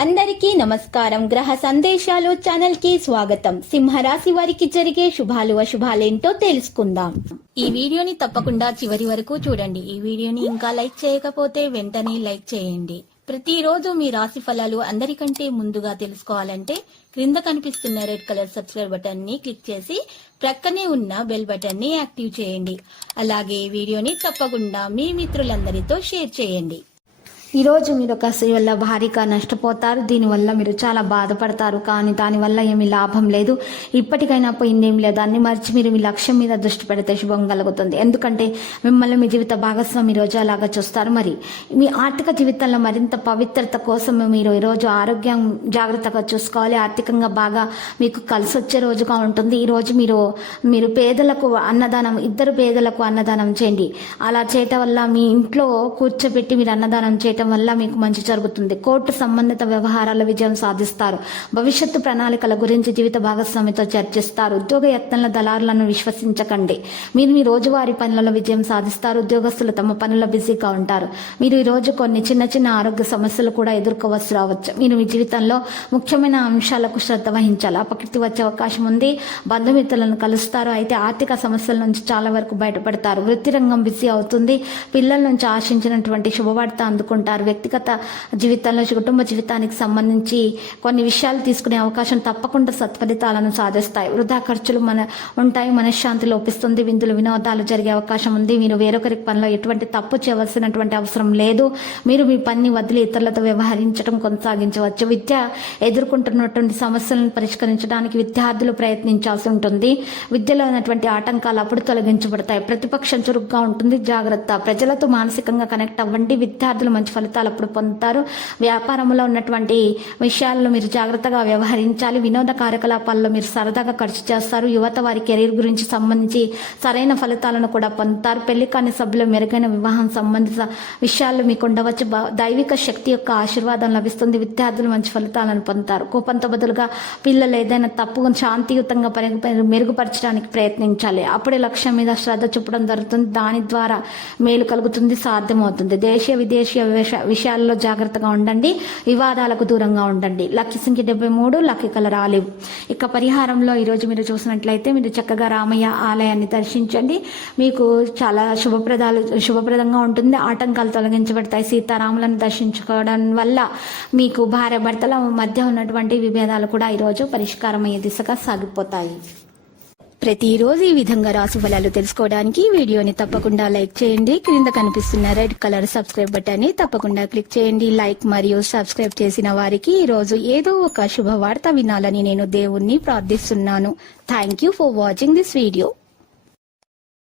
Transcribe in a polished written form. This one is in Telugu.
అందరికీ నమస్కారం. గ్రహ సందేశాలు ఛానల్ కి స్వాగతం. సింహరాశి వారికి జరిగే శుభాలు అశుభాలేంటో తెలుసుకుందాం. ఈ వీడియోని తప్పకుండా చివరి వరకు చూడండి. ఈ వీడియోని ఇంకా లైక్ చేయకపోతే వెంటనే లైక్ చేయండి. ప్రతిరోజు మీ రాశి ఫలాలు అందరికంటే ముందుగా తెలుసుకోవాలంటే క్రింద కనిపిస్తున్న రెడ్ కలర్ సబ్స్క్రైబ్ బటన్ ని క్లిక్ చేసి ప్రక్కనే ఉన్న బెల్ బటన్ ని యాక్టివ్ చేయండి. అలాగే వీడియోని తప్పకుండా మీ మిత్రులందరితో షేర్ చేయండి. ఈరోజు మీరు ఒక స్త్రీ వల్ల భారీగా నష్టపోతారు. దీనివల్ల మీరు చాలా బాధపడతారు, కానీ దానివల్ల ఏమీ లాభం లేదు. ఇప్పటికైనా పోయిందేం లేదు, అన్ని మర్చి మీరు మీ లక్ష్యం మీద దృష్టి పెడితే శుభం కలుగుతుంది. ఎందుకంటే మిమ్మల్ని మీ జీవిత భాగస్వామి ఈరోజు అలాగా చూస్తారు. మరి మీ ఆర్థిక జీవితంలో మరింత పవిత్రత కోసం మీరు ఈరోజు ఆరోగ్యం జాగ్రత్తగా చూసుకోవాలి. ఆర్థికంగా బాగా మీకు కలిసి వచ్చే రోజుగా ఉంటుంది. ఈరోజు మీరు పేదలకు అన్నదానం, ఇద్దరు పేదలకు అన్నదానం చేయండి. అలా చేయటం వల్ల మీ ఇంట్లో కూర్చోబెట్టి మీరు అన్నదానం చేయటం వల్ల మీకు మంచి జరుగుతుంది. కోర్టు సంబంధిత వ్యవహారాల విజయం సాధిస్తారు. భవిష్యత్తు ప్రణాళికల గురించి జీవిత భాగస్వామితో చర్చిస్తారు. ఉద్యోగ యత్నాల దళారులను విశ్వసించకండి. మీరు మీ రోజువారీ పనులలో విజయం సాధిస్తారు. ఉద్యోగస్తులు తమ పనుల్లో బిజీగా ఉంటారు. మీరు ఈ రోజు కొన్ని చిన్న చిన్న ఆరోగ్య సమస్యలు కూడా ఎదుర్కోవచ్చు రావచ్చు. మీరు మీ జీవితంలో ముఖ్యమైన అంశాలకు శ్రద్ధ వహించాలి. అపకీర్తి వచ్చే అవకాశం ఉంది. బంధుమిత్రులను కలుస్తారు. అయితే ఆర్థిక సమస్యల నుంచి చాలా వరకు బయటపడతారు. వృత్తి రంగం బిజీ అవుతుంది. పిల్లల నుంచి ఆశించినటువంటి శుభవార్త అందుకుంటారు. వ్యక్తిగత జీవితంలో కుటుంబ జీవితానికి సంబంధించి కొన్ని విషయాలు తీసుకునే అవకాశం తప్పకుండా సత్ఫలితాలను సాధిస్తాయి. వృధా ఖర్చులు ఉంటాయి. మనశ్శాంతి లోపిస్తుంది. విందులు వినోదాలు జరిగే అవకాశం ఉంది. మీరు వేరొకరి పనిలో ఎటువంటి తప్పు చేయవలసినటువంటి అవసరం లేదు. మీరు మీ పని వదిలి ఇతరులతో వ్యవహరించడం కొనసాగించవచ్చు. విద్య ఎదుర్కొంటున్నటువంటి సమస్యలను పరిష్కరించడానికి విద్యార్థులు ప్రయత్నించాల్సి ఉంటుంది. విద్యలో ఉన్నటువంటి ఆటంకాలు అప్పుడు తొలగించబడతాయి. ప్రతిపక్షం చురుగ్గా ఉంటుంది. జాగ్రత్త. ప్రజలతో మానసికంగా కనెక్ట్ అవ్వండి. విద్యార్థులు మంచి ఫలితాలు అప్పుడు పొందుతారు. వ్యాపారంలో ఉన్నటువంటి విషయాల్లో మీరు జాగ్రత్తగా వ్యవహరించాలి. వినోద కార్యకలాపాల్లో మీరు సరదాగా ఖర్చు చేస్తారు. యువత వారి కెరీర్ గురించి సంబంధించి సరైన ఫలితాలను కూడా పొందుతారు. పెళ్లి కాని సభ్యులు మెరుగైన వివాహం సంబంధిత విషయాల్లో మీకు ఉండవచ్చు. దైవిక శక్తి యొక్క ఆశీర్వాదం లభిస్తుంది. విద్యార్థులు మంచి ఫలితాలను పొందుతారు. కోపంతో బదులుగా పిల్లలు ఏదైనా తప్పు శాంతియుతంగా మెరుగుపరచడానికి ప్రయత్నించాలి. అప్పుడే లక్ష్యం మీద శ్రద్ధ చూపడం జరుగుతుంది. దాని ద్వారా మేలు కలుగుతుంది, సాధ్యమవుతుంది. దేశీయ విదేశీయ విషయాల్లో జాగ్రత్తగా ఉండండి. వివాదాలకు దూరంగా ఉండండి. లక్కీ సంఖ్య 73, లక్కీ కలర్ ఆలివ్. ఇక పరిహారంలో ఈరోజు మీరు మీరు చక్కగా రామయ్య ఆలయాన్ని దర్శించండి. మీకు చాలా శుభప్రదంగా ఉంటుంది. ఆటంకాలు తొలగించబడతాయి. సీతారాములను దర్శించుకోవడం వల్ల మీకు భార్య భర్తల మధ్య ఉన్నటువంటి విభేదాలు కూడా ఈరోజు పరిష్కారం అయ్యే దిశగా సాగిపోతాయి. ప్రతిరోజు ఈ విధంగా రాశి ఫలాలు తెలుసుకోవడానికి వీడియోని తప్పకుండా లైక్ చేయండి. క్రింద కనిపిస్తున్న రెడ్ కలర్ సబ్స్క్రైబ్ బటన్ ని తప్పకుండా క్లిక్ చేయండి. లైక్ మరియు సబ్స్క్రైబ్ చేసిన వారికి ఈ రోజు ఏదో ఒక శుభవార్త వినాలని నేను దేవుణ్ణి ప్రార్థిస్తున్నాను. Thank you for watching this video.